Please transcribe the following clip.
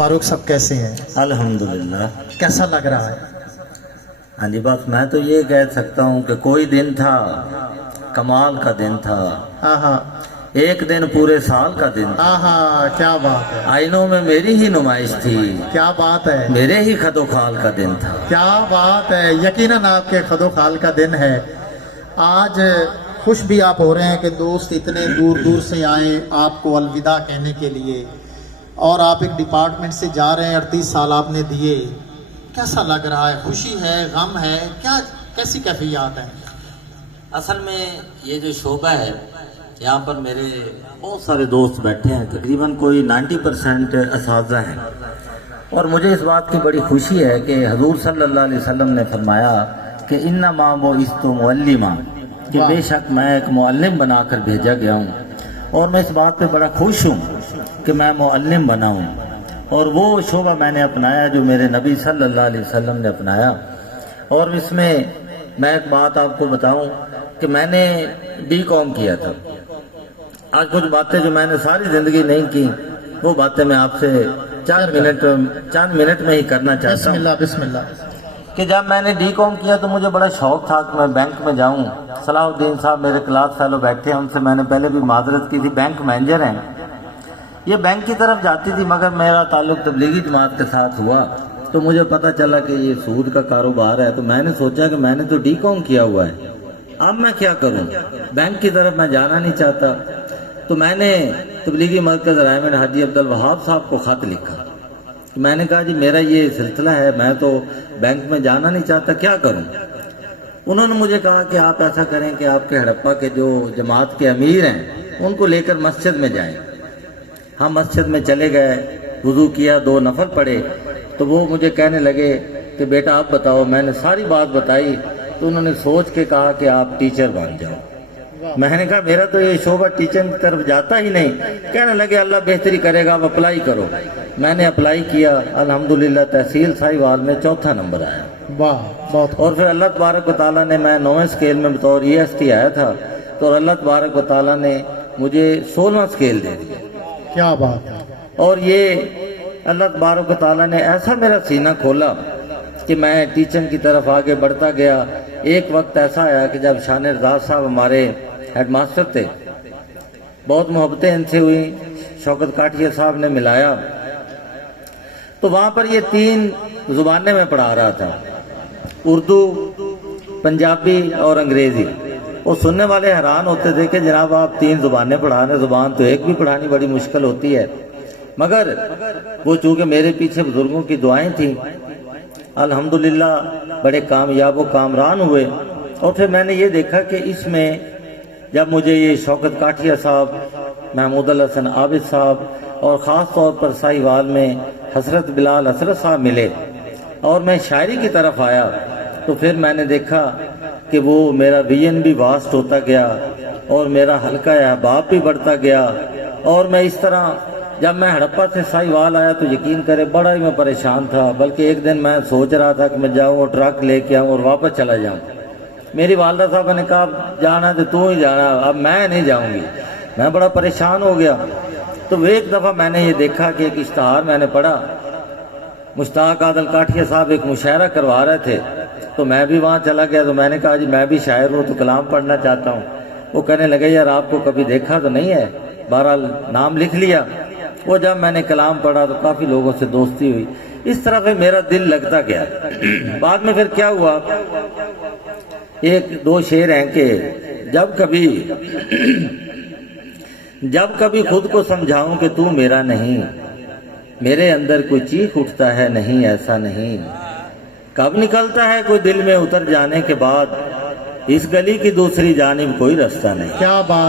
फारूक साहब कैसे हैं? अल्हम्दुलिल्लाह। कैसा लग रहा है? हाँ जी, बस मैं तो ये कह सकता हूँ कि कोई दिन था, कमाल का दिन था, हाँ हाँ एक दिन पूरे साल का दिन था। हाँ हाँ, क्या बात है, आईनों में मेरी ही नुमाइश थी, क्या बात है, मेरे ही खदो खाल का दिन था। क्या बात है। यकीनन आपके खदो खाल का दिन है। आज खुश भी आप हो रहे हैं कि दोस्त इतने दूर दूर से आए आपको अलविदा कहने के लिए, और आप एक डिपार्टमेंट से जा रहे हैं, 38 साल आपने दिए। कैसा लग रहा है? खुशी है, गम है, क्या कैसी कैफियत है? असल में ये जो शोबा है, यहाँ पर मेरे बहुत सारे दोस्त बैठे हैं, तकरीबन कोई 90% असातिज़ा हैं, और मुझे इस बात की बड़ी खुशी है कि हजूर सल्लल्लाहु अलैहि वसल्लम ने फरमाया कि इन्ना माँ वो इस्तो मुअल्लिमा, कि बेशक मैं एक मुअल्लिम बनाकर भेजा गया हूँ, और मैं इस बात पे बड़ा खुश हूँ कि मैं मुअल्लिम बना हूँ, और वो शोबा मैंने अपनाया जो मेरे नबी सल्लल्लाहु अलैहि वसल्लम ने अपनाया। और इसमें मैं एक बात आपको बताऊं कि मैंने B.Com किया था। आज कुछ बातें जो मैंने सारी ज़िंदगी नहीं की, वो बातें मैं आपसे 4 मिनट में ही करना चाहता हूँ। बिस्मिल्लाह बिस्मिल्लाह। कि जब मैंने D.Com किया तो मुझे बड़ा शौक़ था कि मैं बैंक में जाऊँ। सलाहुद्दीन साहब मेरे क्लास फेलो बैठे हैं, उनसे मैंने पहले भी माजरत की थी, बैंक मैनेजर हैं, ये बैंक की तरफ जाती थी, मगर मेरा ताल्लुक तबलीगी जमात के साथ हुआ तो मुझे पता चला कि ये सूद का कारोबार है। तो मैंने सोचा कि मैंने तो D.Com किया हुआ है, अब मैं क्या करूं, बैंक की तरफ मैं जाना नहीं चाहता। तो मैंने तबलीगी मरकज़ रायमन हाजी अब्दुल वहाब साहब को ख़त लिखा। मैंने कहा जी मेरा ये सिलसिला है, मैं तो बैंक में जाना नहीं चाहता, क्या करूं। उन्होंने मुझे कहा कि आप ऐसा करें कि आपके हड़प्पा के जो जमात के अमीर हैं उनको लेकर मस्जिद में जाएं। हम मस्जिद में चले गए, वुज़ू किया, 2 नफल पढ़े, तो वो मुझे कहने लगे कि बेटा आप बताओ। मैंने सारी बात बताई तो उन्होंने सोच के कहा कि आप टीचर बन जाओ। मैंने कहा मेरा तो ये शोबा टीचर की तरफ जाता ही नहीं। कहने लगे अल्लाह बेहतरी करेगा, आप अप्लाई करो। मैंने अप्लाई किया, अल्हम्दुलिल्लाह तहसील साहिवाल में 4था नंबर आया। वाह, बहुत। और फिर अल्लाह तबारक व तआला ने, मैं 9वें स्केल में बतौर EST आया था, तो अल्लाह तबारक व तआला ने मुझे 16वां स्केल दे दिया। क्या बात है। और ये अल्लाह तबारक व तआला ने ऐसा मेरा सीना खोला कि मैं टीचर की तरफ आगे बढ़ता गया। एक वक्त ऐसा आया कि जब शान रज़ाक साहब हमारे हेडमास्टर थे, बहुत मोहब्बतें इनसे हुई, शौकत काठिया साहब ने मिलाया, तो वहाँ पर ये 3 ज़ुबानें मैं पढ़ा रहा था, उर्दू, पंजाबी और अंग्रेज़ी। वो सुनने वाले हैरान होते थे कि जनाब आप 3 ज़ुबानें पढ़ा रहे, ज़ुबान तो एक भी पढ़ानी बड़ी मुश्किल होती है। मगर वो चूँकि मेरे पीछे बुजुर्गों की दुआएं थी, अल्हम्दुलिल्लाह बड़े कामयाब व कामरान हुए। और फिर मैंने ये देखा कि इसमें जब मुझे ये शौकत काठिया साहब, महमूद हसन आबिद साहब, और ख़ास तौर पर साहिवाल में हसरत बिलाल हसरत साहब मिले, और मैं शायरी की तरफ आया, तो फिर मैंने देखा कि वो मेरा विजन भी वास्ट होता गया और मेरा हल्का अहबाब भी बढ़ता गया। और मैं इस तरह, जब मैं हड़प्पा से साहिवाल आया तो यकीन करे बड़ा ही मैं परेशान था। बल्कि एक दिन मैं सोच रहा था कि मैं जाऊं और ट्रक लेके आऊं और वापस चला जाऊं। मेरी वालदा साहब ने कहा जाना तो तू ही जाना, अब मैं नहीं जाऊंगी। मैं बड़ा परेशान हो गया। तो एक दफ़ा मैंने ये देखा कि एक इश्तहार मैंने पढ़ा, मुश्ताक आदल काठिया साहब एक मुशायरा करवा रहे थे, तो मैं भी वहाँ चला गया। तो मैंने कहा जी मैं भी शायर हूँ तो कलाम पढ़ना चाहता हूँ। वो कहने लगे यार आपको कभी देखा तो नहीं है। बहरहाल नाम लिख लिया। वो जब मैंने कलाम पढ़ा तो काफ़ी लोगों से दोस्ती हुई। इस तरह से मेरा दिल लगता गया। बाद में फिर क्या हुआ, 1-2 शेर हैं कि जब कभी खुद को समझाऊं कि तू मेरा नहीं, मेरे अंदर कोई चीख उठता है नहीं ऐसा नहीं। कब निकलता है कोई दिल में उतर जाने के बाद, इस गली की दूसरी जानिब कोई रास्ता नहीं। क्या बात।